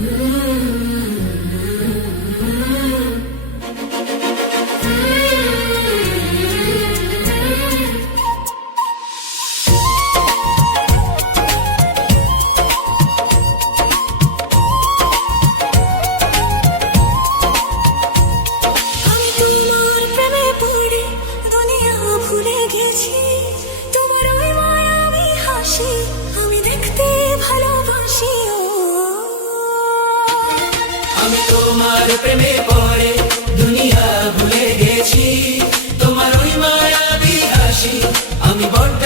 আমি তোমার প্রেমে পড়ে দুনিয়া ভুলে গেছি, তোমার ওই মায়াবী হাসি আমি বড্ড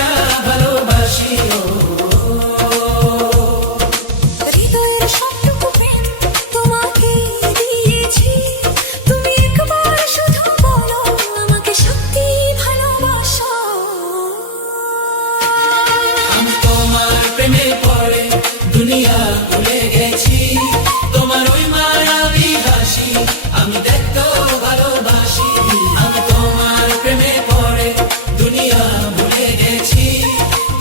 ভালোবাসি। হৃদয়ের সবটুকু প্রেম তোমাকে দিয়েছি, তুমি একবার শুধু বলো আমাকে সত্যি ভালোবাসো। আমি তোমার প্রেমে পড়ে দুনিয়া ভুলে গেছি, তোমার ওই মায়াবী হাসি আমি দেখতে ভালোবাসি। আমি তোমার প্রেমে পড়ে দুনিয়া ভুলে গেছি,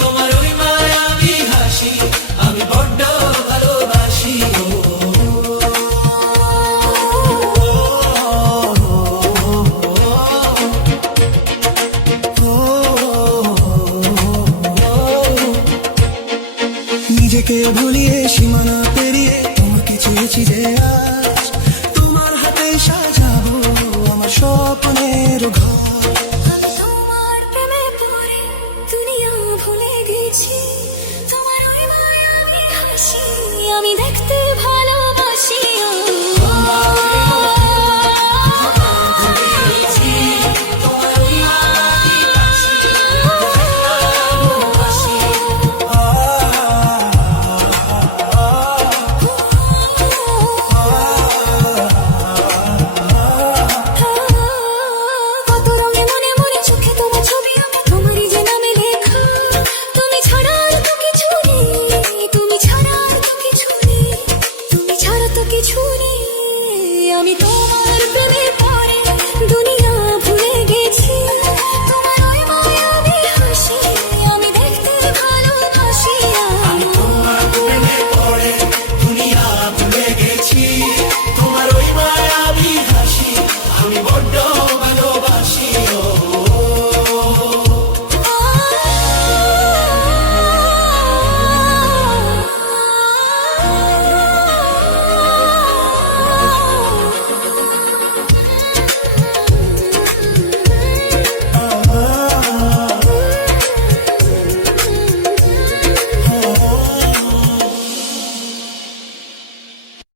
তোমার ওই মায়াবী হাসি আমি বড্ড ভালোবাসি। নিজেকে ভুলিয়ে সীমানা পেরিয়ে তোমাকে চেয়েছি যে আজ তোমার হাতে সাজাবো আমার স্বপ্নের ঘর। আমি তোমার প্রেমে পড়ে দুনিয়া ভুলে গেছি, তোমার ওই মায়াবী হাসি আমি দেখতে ভালোবাসি। কত রঙে মনে মনে চোখে তোমার ছবি আমি তোমারই যে নামে লেখা, তুমি ছাড়া আর তো কিছু নেই, তুমি ছাড়া আর তো কিছু নেই, তুমি ছাড়া তো কিছু নেই। আমি তোমার প্রেমে